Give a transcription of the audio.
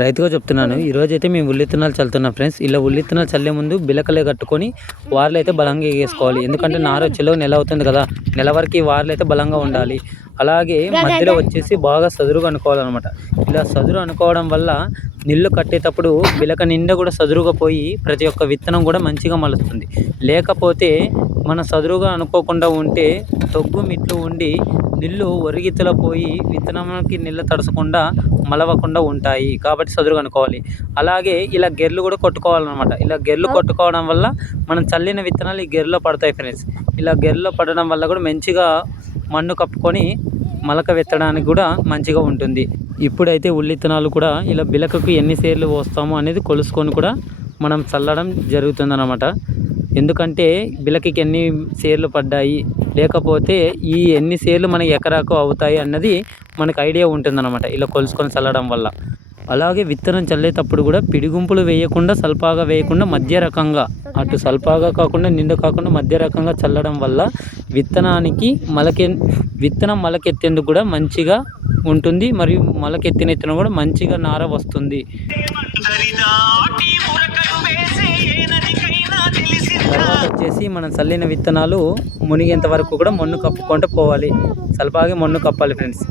రైతుగా చెప్తున్నాను. ఈరోజైతే మేము ఉల్లిత్తనాలు చల్లుతున్నాం ఫ్రెండ్స్. ఇలా ఉల్లిత్తనాలు చల్లే ముందు బిలకలే కట్టుకొని వార్లు అయితే బలంగా ఎగేసుకోవాలి. ఎందుకంటే నారు వచ్చేలో నెల అవుతుంది కదా, నెల వరకు ఈ వార్లు అయితే బలంగా ఉండాలి. అలాగే మధ్యలో వచ్చేసి బాగా సదురుగా అనుకోవాలన్నమాట. ఇలా సదురు అనుకోవడం వల్ల నీళ్ళు కట్టేటప్పుడు బిలక నిండా కూడా సదురుగా పోయి ప్రతి ఒక్క విత్తనం కూడా మంచిగా మలుస్తుంది. లేకపోతే మన సదురుగా అనుకోకుండా ఉంటే తొగ్గు మిట్లు ఉండి నీళ్ళు ఒరిగితలో పోయి విత్తనానికి నీళ్ళు తడసకుండా మలవకుండా ఉంటాయి. కాబట్టి సదురుగా అనుకోవాలి. అలాగే ఇలా గెర్లు కూడా కొట్టుకోవాలన్నమాట. ఇలా గెర్లు కొట్టుకోవడం వల్ల మనం చల్లిన విత్తనాలు ఈ గెర్లో పడతాయి ఫ్రెండ్స్. ఇలా గెర్లో పడడం వల్ల కూడా మంచిగా మన్ను కప్పుకొని మొలక విత్తడానికి కూడా మంచిగా ఉంటుంది. ఇప్పుడైతే ఉల్లిత్తనాలు కూడా ఇలా బిలకకు ఎన్ని సేర్లు పోస్తాము అనేది కొలుసుకొని కూడా మనం చల్లడం జరుగుతుందన్నమాట. ఎందుకంటే బిలకకి ఎన్ని సేర్లు పడ్డాయి, లేకపోతే ఈ ఎన్ని సేర్లు మన ఎకరాకు అవుతాయి అన్నది మనకు ఐడియా ఉంటుందన్నమాట ఇలా కొలుసుకొని చల్లడం వల్ల. అలాగే విత్తనం చల్లేటప్పుడు కూడా పిడిగుంపులు వేయకుండా సల్పాగా వేయకుండా మధ్య రకంగా, అటు సల్పాగా కాకుండా నిండు కాకుండా మధ్య రకంగా చల్లడం వల్ల విత్తనం మొలకెత్తేందుకు కూడా మంచిగా ఉంటుంది. మరియు మొలకెత్తిన విత్తనం కూడా మంచిగా నార వస్తుంది. తర్వాత వచ్చేసి మనం చల్లిన విత్తనాలు మునిగేంత వరకు కూడా మొన్ను కప్పుకుంటూ పోవాలి. సల్పాగా మొన్ను కప్పాలి ఫ్రెండ్స్.